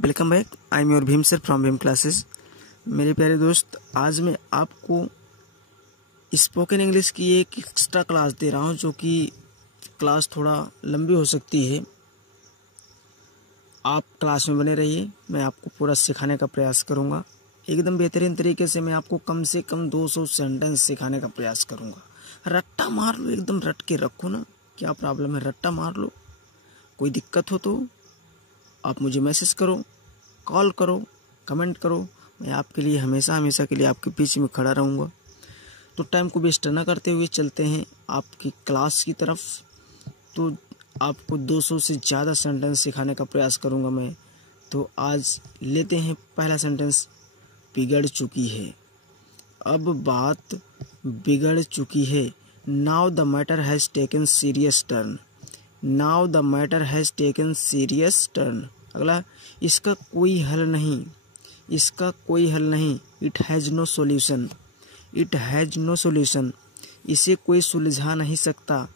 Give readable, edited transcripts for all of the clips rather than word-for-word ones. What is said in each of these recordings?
Welcome back. I am your Bhim sir from Bhim classes. मेरे प्यारे दोस्त, आज मैं आपको स्पोकन इंग्लिश की एक एक्स्ट्रा क्लास दे रहा हूं, जो कि क्लास थोड़ा लंबी हो सकती है। आप क्लास में बने रहिए, मैं आपको पूरा सिखाने का प्रयास करूंगा। एकदम बेहतरीन तरीके से मैं आपको कम से कम 200 सेंटेंस सिखाने का प्रयास करूंगा। रट्टा मार लो, एकदम रट के रखो ना। क्या प्रॉब्लम है, रट्टा मार लो। कोई दिक्कत हो तो आप मुझे मैसेज करो, कॉल करो, कमेंट करो। मैं आपके लिए हमेशा के लिए आपके बीच में खड़ा रहूँगा। तो टाइम को वेस्ट न करते हुए चलते हैं आपकी क्लास की तरफ। तो आपको 200 से ज़्यादा सेंटेंस सिखाने का प्रयास करूँगा मैं। तो आज लेते हैं पहला सेंटेंस, बिगड़ चुकी है। अब बात बिगड़ चुकी है। Now the matter has taken serious turn. Now the matter has taken serious turn. अगला, इसका कोई हल नहीं। इसका कोई हल नहीं। It has no solution. It has no solution. इसे कोई सुलझा नहीं सकता।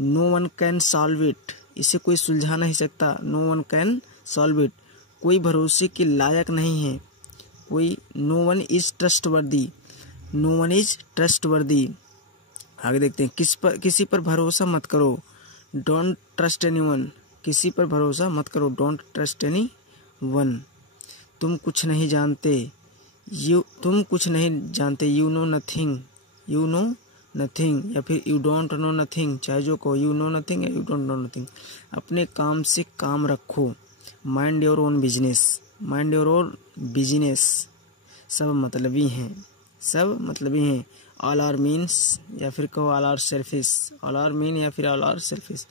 No one can solve it. इसे कोई सुलझा नहीं सकता। No one can solve it. कोई भरोसे के लायक नहीं है। कोई, no one is trustworthy. No one is trustworthy. आगे देखते हैं, किसी पर भरोसा मत करो। Don't trust anyone. किसी पर भरोसा मत करो। Don't trust any one. तुम कुछ नहीं जानते। तुम कुछ नहीं जानते। You know nothing. You know nothing या फिर यू डोंट नो नथिंग, चाहे जो कहो, यू नो नथिंग या यू डोंट नो नथिंग। अपने काम से काम रखो। Mind your own business. Mind your own business. सब मतलबी हैं। सब मतलबी हैं। ऑल आर मीन्स या फिर कहो all are selfish. All are mean या फिर ऑल आर सेल्फिश।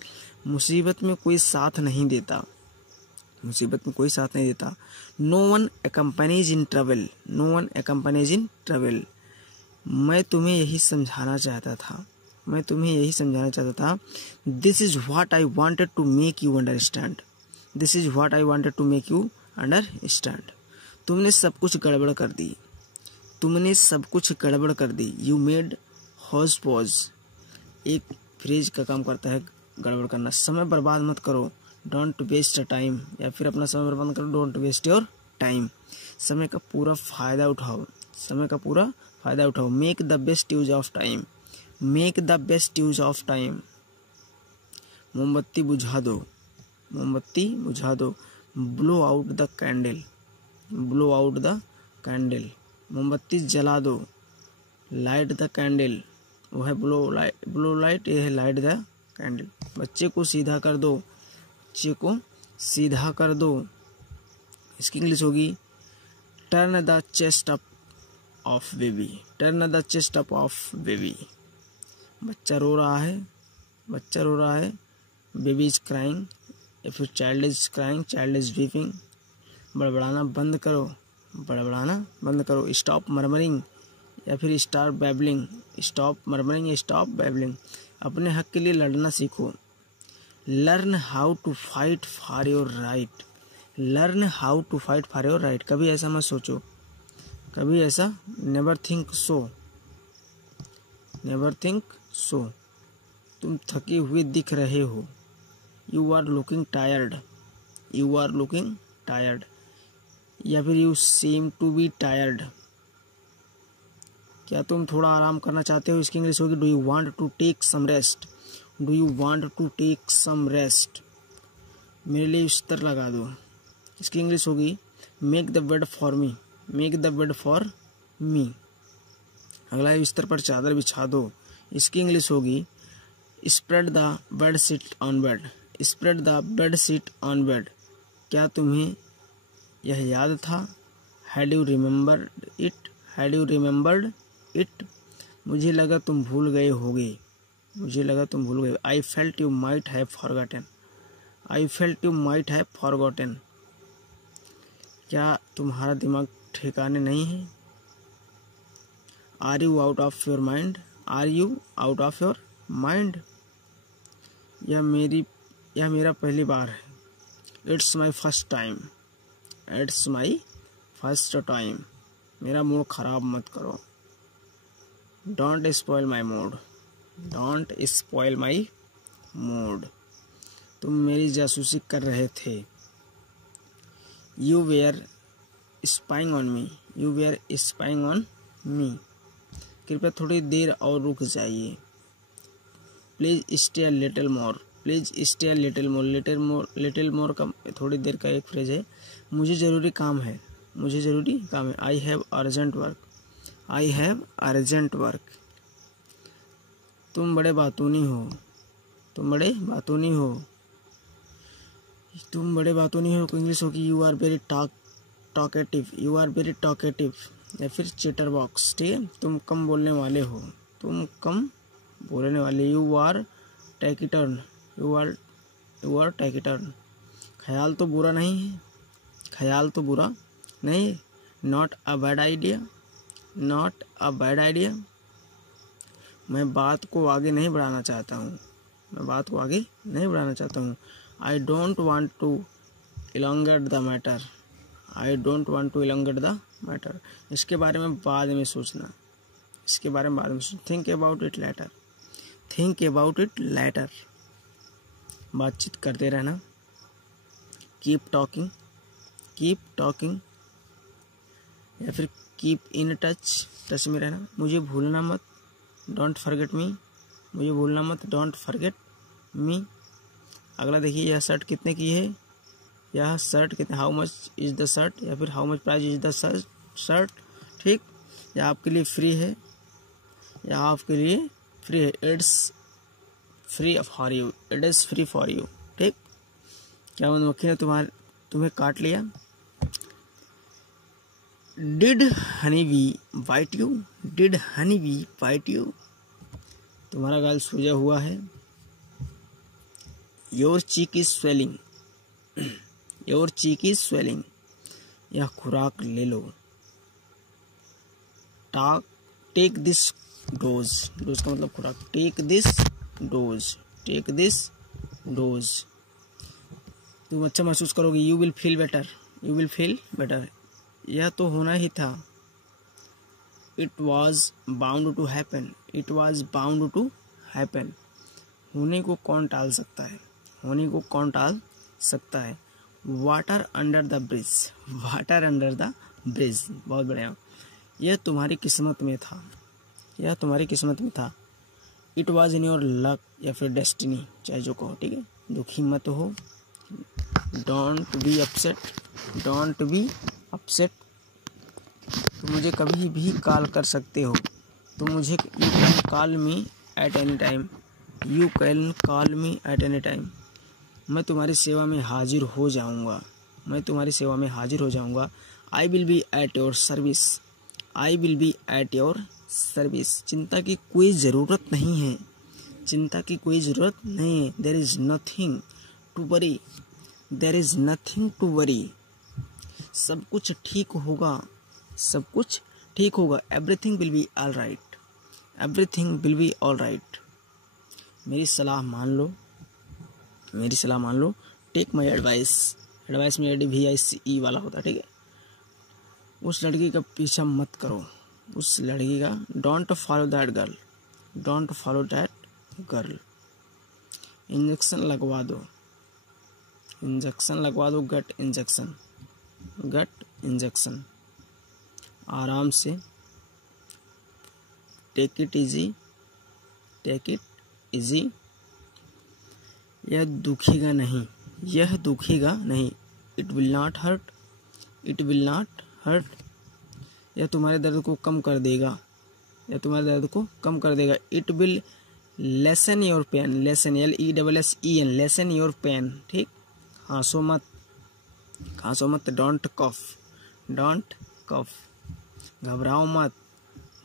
मुसीबत में कोई साथ नहीं देता। मुसीबत में कोई साथ नहीं देता। No one accompanies in trouble. No one accompanies in trouble. मैं तुम्हें यही समझाना चाहता था। मैं तुम्हें यही समझाना चाहता था। This is what I wanted to make you understand. This is what I wanted to make you understand. तुमने सब कुछ गड़बड़ कर दी। तुमने सब कुछ गड़बड़ कर दी। You made hodgepodge. एक फ्रेज का काम करता है गड़बड़ करना। समय बर्बाद मत करो। डोंट वेस्ट टाइम या फिर अपना समय बर्बाद करो। Don't waste your time. समय का पूरा फायदा उठाओ। समय का पूरा फायदा उठाओ। Make the best use of time. Make the best use of time. मोमबत्ती बुझा दो। मोमबत्ती बुझा दो। Blow out the candle. Blow out the candle. मोमबत्ती जला दो। Light the candle. वो है ब्लो लाइट। ब्लो लाइट, ये है लाइट द कैंडल। बच्चे को सीधा कर दो। बच्चे को सीधा कर दो। इसकी इंग्लिश होगी, turn the chest up of baby. Turn the chest up of baby. बच्चा रो रहा है। बच्चा रो रहा है। बेबी इज क्राइंग या फिर child is crying. Child is weeping. बड़बड़ाना बंद करो। बड़बड़ाना बंद करो। स्टॉप मर्मरिंग या फिर start babbling. Stop murmuring, stop babbling. अपने हक के लिए लड़ना सीखो। Learn how to fight for your right. Learn how to fight for your right. कभी ऐसा मत सोचो। कभी ऐसा never think so. Never think so. तुम थके हुए दिख रहे हो। You are looking tired. You are looking tired या फिर you seem to be tired. क्या तुम थोड़ा आराम करना चाहते हो? इसकी इंग्लिश होगी, do you want to take some rest. Do you want to take some rest. मेरे लिए बिस्तर लगा दो। इसकी इंग्लिश होगी, make the bed for me. Make the bed for me. अगला है, बिस्तर पर चादर बिछा दो। इसकी इंग्लिश होगी, spread the bed sheet on bed. Spread the bed sheet on bed. क्या तुम्हें यह याद था? Had you remembered it. Had you remembered it. मुझे लगा तुम भूल गए होगे। मुझे लगा तुम भूल गए। I felt you might have forgotten. I felt you might have forgotten. क्या तुम्हारा दिमाग ठिकाने नहीं है? Are you out of your mind. Are you out of your mind. यह मेरा पहली बार है। It's my first time. It's my first time. मेरा मूड खराब मत करो। Don't spoil my mood. Don't spoil my mood. तुम मेरी जासूसी कर रहे थे। You were spying on me, you were spying on me. कृपया थोड़ी देर और रुक जाइए। Please stay a little more, please stay a little more, little more का थोड़ी देर का एक फ्रेज है। मुझे ज़रूरी काम है, मुझे ज़रूरी काम है। I have urgent work, I have urgent work. तुम बड़े बातूनी हो, तुम बड़े बातूनी हो, तुम बड़े बातूनी हो। इंग्लिश होगी you are very talkative, you are very talkative या फिर चीटर बॉक्स। ठीक है, तुम कम बोलने वाले हो, तुम कम बोलने वाले। You are taciturn, you are taciturn. ख्याल तो बुरा नहीं है, ख्याल तो बुरा नहीं है। Not a bad idea, not a bad idea. मैं बात को आगे नहीं बढ़ाना चाहता हूँ, मैं बात को आगे नहीं बढ़ाना चाहता हूँ। I don't want to elongate the matter, I don't want to elongate the matter. इसके बारे में बाद में सोचना, इसके बारे में बाद में सोचना। Think about it later, think about it later. बातचीत करते रहना। कीप टॉकिंग, कीप टॉकिंग या फिर कीप इन टच, टच में रहना। मुझे भूलना मत, डोंट फॉरगेट मी, मुझे भूलना मत, डोंट फॉरगेट मी। अगला देखिए, यह शर्ट कितने की है, यह शर्ट कितने, how much is the shirt या फिर how much price is the shirt. ठीक, यह आपके लिए फ्री है, यह आपके लिए फ्री है। It's free for you, it is free for you. ठीक, क्या मधुमक्खी ने तुम्हें काट लिया। Did honey bee bite you, did honey bee bite you. तुम्हारा गाल सूजा हुआ है। Your cheek is swelling, your cheek is swelling. यह खुराक ले लो। टेक दिस डोज, डोज का मतलब खुराक। Take this dose, take this dose. तुम अच्छा महसूस करोगे। You will feel better, you will feel better. यह तो होना ही था। It was bound to happen, it was bound to happen. होने को कौन टाल सकता है, होने को कौन टाल सकता है। Water under the bridge, water under the bridge. बहुत बढ़िया। यह तुम्हारी किस्मत में था, यह तुम्हारी किस्मत में था। It was in your luck या फिर डेस्टिनी, चाहे जो कहो। ठीक है, दुखी मत हो। Don't be upset, don't be upset. तुम मुझे कभी भी कॉल कर सकते हो, तुम मुझे you can call me at any time, you can call me at any time. मैं तुम्हारी सेवा में हाजिर हो जाऊंगा, मैं तुम्हारी सेवा में हाजिर हो जाऊंगा। I will be at your service, I will be at your service. चिंता की कोई ज़रूरत नहीं है, चिंता की कोई ज़रूरत नहीं है। There is nothing to worry, there is nothing to worry. सब कुछ ठीक होगा, सब कुछ ठीक होगा। Everything will be all right, everything will be all right. मेरी सलाह मान लो, मेरी सलाह मान लो। टेक माई एडवाइस, एडवाइस में ADVICE वाला होता है। ठीक है, उस लड़की का पीछा मत करो, उस लड़की का। Don't follow that girl, don't follow that girl. Injection लगवा दो, इंजेक्शन लगवा दो। Get injection, get injection. आराम से। Take it easy, take it easy. यह दुखेगा नहीं, यह दुखेगा नहीं। It will not hurt, it will not hurt. यह तुम्हारे दर्द को कम कर देगा, यह तुम्हारे दर्द को कम कर देगा। It will lessen your pain, lessen LESSEN, lessen your pain. ठीक, हंसो मत, हंसो मत। Don't cough, don't cough. घबराओ मत,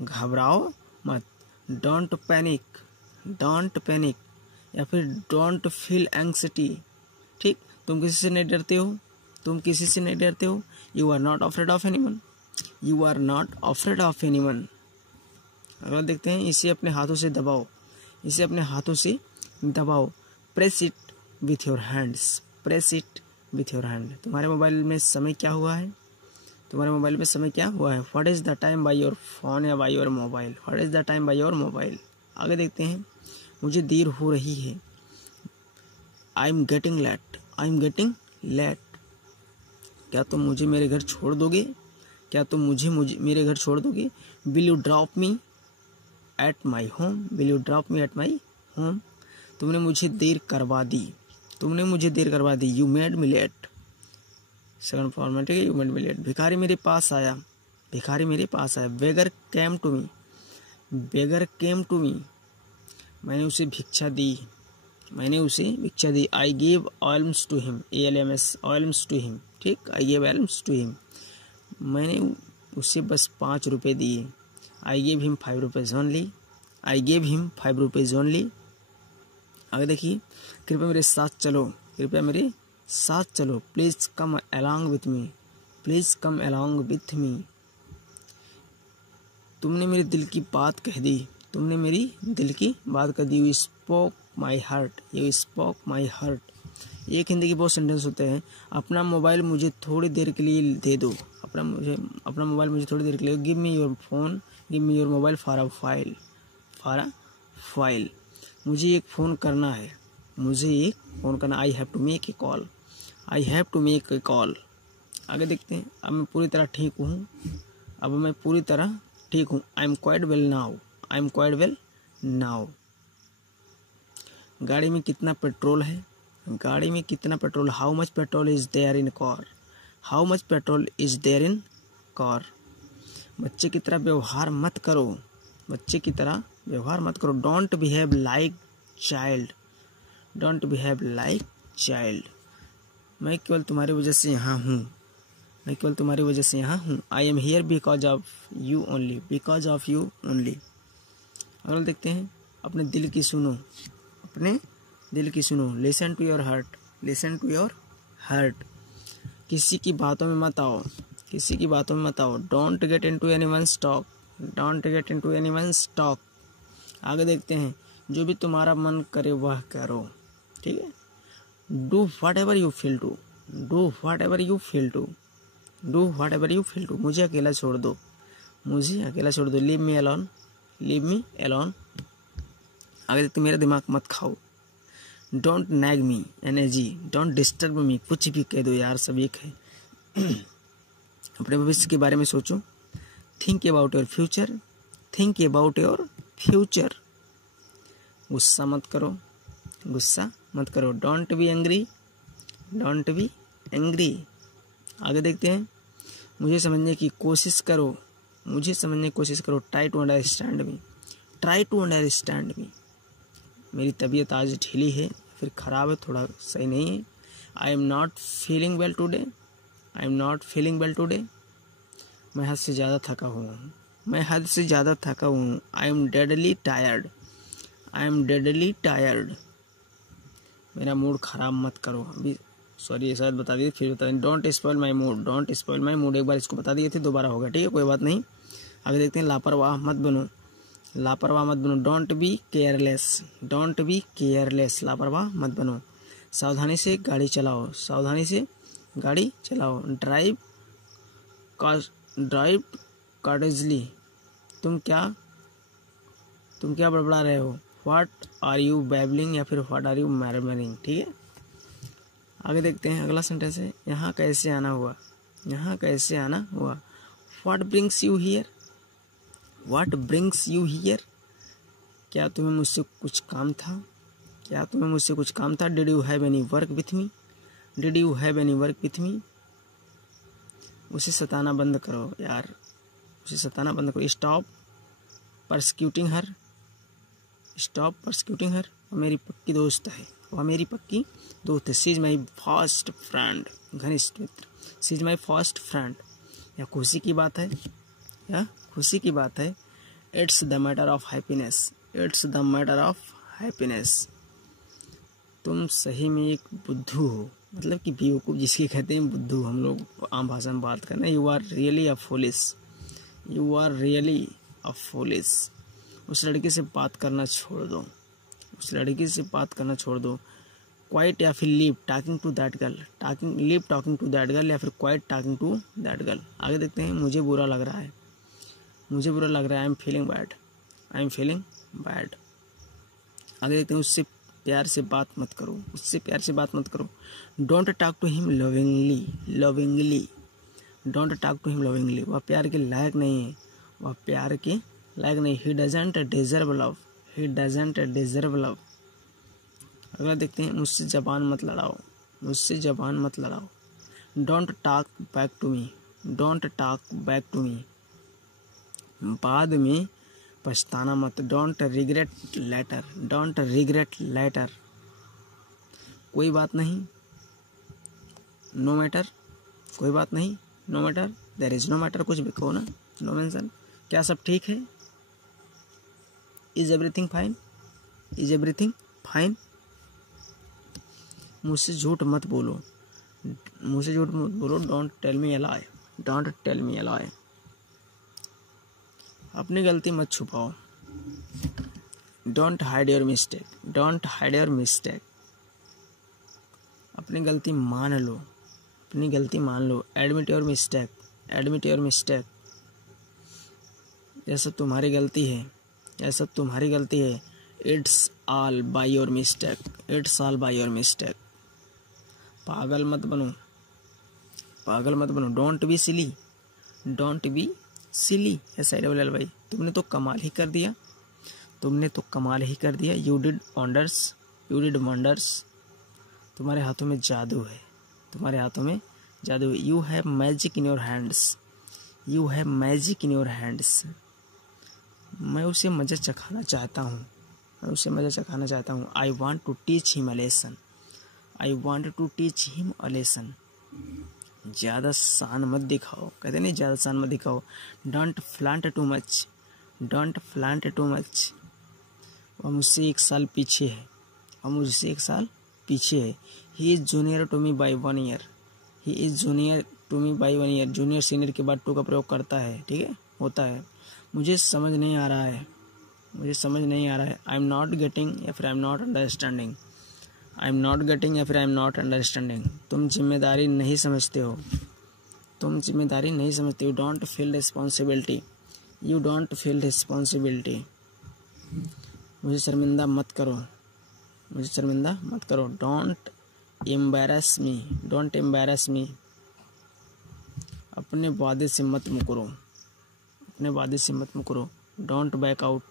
घबराओ मत। डोंट पैनिक, डोंट पैनिक या फिर डोंट फील एंग्जाइटी। ठीक, तुम किसी से नहीं डरते हो, तुम किसी से नहीं डरते हो। You are not afraid of anyone, you are not afraid of anyone. अगर देखते हैं, इसे अपने हाथों से दबाओ, इसे अपने हाथों से दबाओ। Press it with your hands, press it with your hand. तुम्हारे मोबाइल में समय क्या हुआ है, तुम्हारे मोबाइल में समय क्या हुआ है। What is the time by your phone या by your mobile, what is the time by your mobile. आगे देखते हैं। मुझे देर हो रही है। I am getting late, I am getting late. क्या तुम मुझे मेरे घर छोड़ दोगे? क्या तुम मुझे मेरे घर छोड़ दोगे? Will you drop me at my home? Will you drop me at my home? तुमने मुझे देर करवा दी, तुमने मुझे देर करवा दी। You made me late, second format है, यू मेड मी लेट। भिखारी मेरे पास आया, भिखारी मेरे पास आया। बेगर came to me, beggar came to me, मैंने उसे भिक्षा दी, मैंने उसे भिक्षा दी। I gave alms to him, ALMS, alms to him, ठीक, I gave alms to him, मैंने उसे बस 5 रुपये दिए। I gave him 5 rupees only, I gave him 5 rupees only. आगे देखिए, कृपया मेरे साथ चलो, कृपया मेरे साथ चलो। Please come along with me, please come along with me. तुमने मेरे दिल की बात कह दी, तुमने मेरी दिल की बात कह दी। You spoke my heart, you spoke my heart. एक हिंदी के बहुत सेंटेंस होते हैं। अपना मोबाइल मुझे थोड़ी देर के लिए दे दो, अपना मोबाइल मुझे थोड़ी देर के लिए। Give me your phone, give me your mobile for a file, for a file. मुझे एक फ़ोन करना है, मुझे एक फ़ोन करना। I have to make a call, I have to make a call. आगे देखते हैं। अब मैं पूरी तरह ठीक हूँ, अब मैं पूरी तरह ठीक हूँ। I am quite well now, I am quite well now. गाड़ी में कितना पेट्रोल है, गाड़ी में कितना petrol. How much petrol is there in car, how much petrol is there in car. बच्चे की तरह व्यवहार मत करो, बच्चे की तरह व्यवहार मत करो। Don't behave like child, don't behave like child. मैं केवल तुम्हारी वजह से यहाँ हूँ, मैं केवल तुम्हारी वजह से यहाँ हूँ। I am here because of you only, because of you only. अगला देखते हैं। अपने दिल की सुनो, अपने दिल की सुनो। Listen to your heart, listen to your heart. किसी की बातों में मत आओ, किसी की बातों में मत आओ। Don't get into anyone's talk, don't get into anyone's talk. आगे देखते हैं। जो भी तुम्हारा मन करे वह करो, ठीक है। Do whatever you feel to, do whatever you feel to, do whatever you feel to. मुझे अकेला छोड़ दो, मुझे अकेला छोड़ दो। Leave me alone, leave me alone. आगे देखते। मेरा दिमाग मत खाओ। Don't nag me, NAG, don't disturb me. कुछ भी कह दो यार, सब एक है। अपने भविष्य के बारे में सोचो। Think about your future, think about your future. गुस्सा मत करो, गुस्सा मत करो। Don't be angry, don't be angry. आगे देखते हैं। मुझे समझने की कोशिश करो, मुझे समझने की कोशिश करो। Try to understand me, try to understand me. मेरी तबीयत आज ढीली है, फिर ख़राब है, थोड़ा सही नहीं है। I am not feeling well today, I am not feeling well today. मैं हद से ज़्यादा थका हुआ हूँ, मैं हद से ज़्यादा थका हुआ हूँ। I M deadly tired, I am deadly tired. मेरा मूड ख़राब मत करो। अभी सॉरी, ये शायद बता दिए, फिर बता दें। Don't spoil my mood, don't spoil my mood. एक बार इसको बता दिए थे, दोबारा होगा, ठीक है, कोई बात नहीं। आगे देखते हैं। लापरवाह मत बनो, लापरवाह मत बनो। Don't be careless, don't be careless. लापरवाह मत बनो। सावधानी से गाड़ी चलाओ, सावधानी से गाड़ी चलाओ। ड्राइव कॉर्टेजली। तुम क्या बड़बड़ा रहे हो। व्हाट आर यू बैबलिंग, या फिर व्हाट आर यू मैरमरिंग, ठीक है। आगे देखते हैं। अगला सेंटेंस है। यहाँ कैसे आना हुआ, यहाँ कैसे आना हुआ। What brings you here, what brings you here. क्या तुम्हें मुझसे कुछ काम था, क्या तुम्हें मुझसे कुछ काम था। Did you have any work with me, did you have any work with me. उसे सताना बंद करो यार, उसे सताना बंद करो। स्टॉप परसिक्यूटिंग हर, स्टॉप परसिक्यूटिंग हर। वह मेरी पक्की दोस्त है, वह मेरी पक्की दोस्त है। सी इज माई फास्ट फ्रेंड, घनिष्ठ मित्र। सी इज माई फास्ट फ्रेंड। यह खुशी की बात है, यह खुशी की बात है। It's the matter of happiness, it's the matter of happiness. तुम सही में एक बुद्धू हो, मतलब कि बेवकूफ़ जिसकी कहते हैं बुद्धू, हम लोग आम भाषा में बात करना। You are really a foolish, you are really a foolish. उस लड़की से बात करना छोड़ दो, उस लड़की से बात करना छोड़ दो। क्वाइट या फिर leave talking to that girl, talking leave talking to that girl, या फिर quite talking to that girl. आगे देखते हैं। मुझे बुरा लग रहा है, मुझे बुरा लग रहा है। I am feeling bad, I am feeling bad. आगे देखते हैं। प्यार से बात मत करो, उससे प्यार से बात मत करो। Don't talk to him lovingly, don't talk to him lovingly. वह प्यार के लायक नहीं है, वह प्यार के लायक नहीं। He doesn't deserve love, he doesn't deserve love. अगला देखते हैं, मुझसे जबान मत लड़ाओ, मुझसे जबान मत लड़ाओ। Don't talk back to me, don't talk back to me. बाद में पछताना मत। Don't regret later, don't regret later. कोई बात नहीं, नो मैटर, कोई बात नहीं, no matter, there is no matter, कुछ भी कहो ना, नो मेंशन। क्या सब ठीक है? Is everything fine, is everything fine. मुझसे झूठ मत बोलो, मुझसे झूठ मत बोलो। Don't tell me a lie, don't tell me a lie. अपनी गलती मत छुपाओ। Don't hide your mistake, don't hide your mistake. अपनी गलती मान लो, अपनी गलती मान लो। Admit your mistake, admit your mistake. यह सब तुम्हारी गलती है, यह सब तुम्हारी गलती है। It's all by your mistake, it's all by your mistake. पागल मत बनो, पागल मत बनो। Don't be silly, don't be silly. SILLY। तुमने तो कमाल ही कर दिया, तुमने तो कमाल ही कर दिया। You did wonders, you did wonders. तुम्हारे हाथों में जादू है, तुम्हारे हाथों में जादू है। You have magic in your hands, you have magic in your hands. मैं उसे मज़ा चखाना चाहता हूँ, मैं उसे मज़ा चखाना चाहता हूँ। I want to teach him a lesson, I want to teach him a lesson. ज़्यादा शान मत दिखाओ, कहते नहीं ज़्यादा शान मत दिखाओ। Don't flaunt too much, don't flaunt too much. वह मुझसे 1 साल पीछे है, वह मुझसे 1 साल पीछे है। He is junior to me by 1 year, he is junior to me by 1 year. Junior senior के बाद टू का प्रयोग करता है, ठीक है, होता है। मुझे समझ नहीं आ रहा है, मुझे समझ नहीं आ रहा है। आई एम नॉट गेटिंग या फिर I am not understanding, I am not getting या फिर आई एम नॉट अंडरस्टैंडिंग। तुम जिम्मेदारी नहीं समझते हो, तुम जिम्मेदारी नहीं समझते हो। Don't feel responsibility, you don't feel responsibility. मुझे शर्मिंदा मत करो, मुझे शर्मिंदा मत करो। Don't embarrass me, don't embarrass me. अपने वादे से मत मुकरो, अपने वादे से मत मुकरो। Don't back out,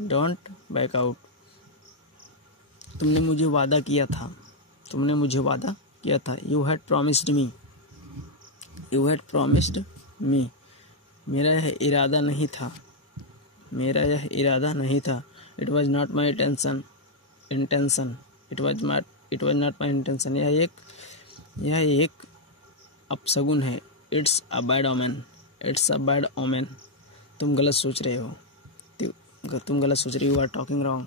don't back out. तुमने मुझे वादा किया था, तुमने मुझे वादा किया था। You had promised me, you had promised मी। मेरा यह इरादा नहीं था, मेरा यह इरादा नहीं था। It was not my intention, intention. It was not my intention. यह एक अपशगुन है। It's a bad omen, it's a bad omen. तुम गलत सोच रहे हो, तुम गलत सोच रहे हो। You are talking wrong,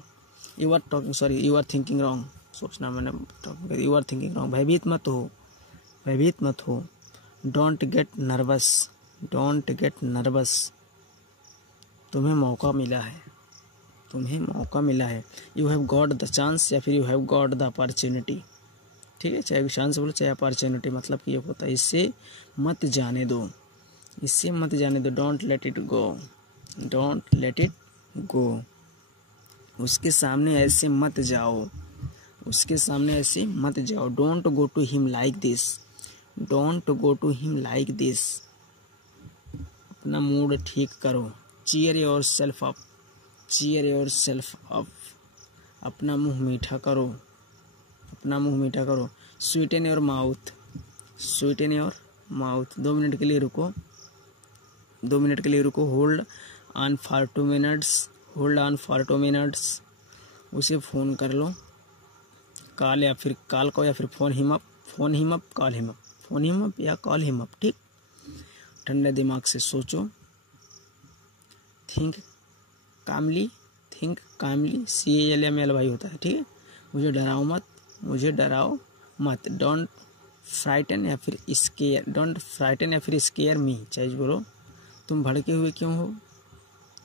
you are talking, sorry, you are thinking wrong. सोचना मैंने talking, you are thinking wrong. भयभीत मत हो, भयभीत मत हो। Don't get nervous, don't get nervous. तुम्हें मौका मिला है, तुम्हें मौका मिला है। You have got the chance या फिर you have got the opportunity, ठीक है। चाहे चांस बोलो चाहे अपॉर्चुनिटी, मतलब कि ये होता है। इससे मत जाने दो, इससे मत जाने दो। Don't let it go, don't let it go. उसके सामने ऐसे मत जाओ, उसके सामने ऐसे मत जाओ। Don't go to him like this, don't go to him like this. अपना मूड ठीक करो। Cheer yourself up, cheer yourself up. अपना मुंह मीठा करो, अपना मुंह मीठा करो। Sweeten your mouth, sweeten your mouth. 2 minute के लिए रुको, 2 मिनट के लिए रुको। Hold on for 2 minutes, hold on for 2 minutes. उसे फ़ोन कर लो, कॉल या फिर कॉल को या फिर phone him up, phone him up, call him up, phone him up या कॉल हिम अप, ठीक। ठंडे दिमाग से सोचो। थिंक कामली, थिंक कामली। CALMLY होता है, ठीक है। मुझे डराओ मत, मुझे डराओ मत। डोंट फ्राइटन या फिर स्केयर, डोंट फ्राइटन या फिर स्केयर मी। चाहे बोलो तुम भड़के हुए क्यों हो,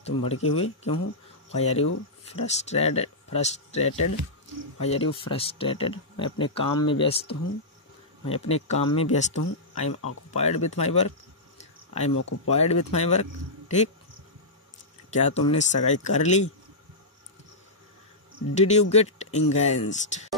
तुम भड़के हुए क्यों हो। Why are you frustrated, frustrated, why are you frustrated. मैं अपने काम में व्यस्त हूँ, मैं अपने काम में व्यस्त हूँ। I am occupied with my work, I am occupied with my work, ठीक। क्या तुमने सगाई कर ली। Did you get engaged?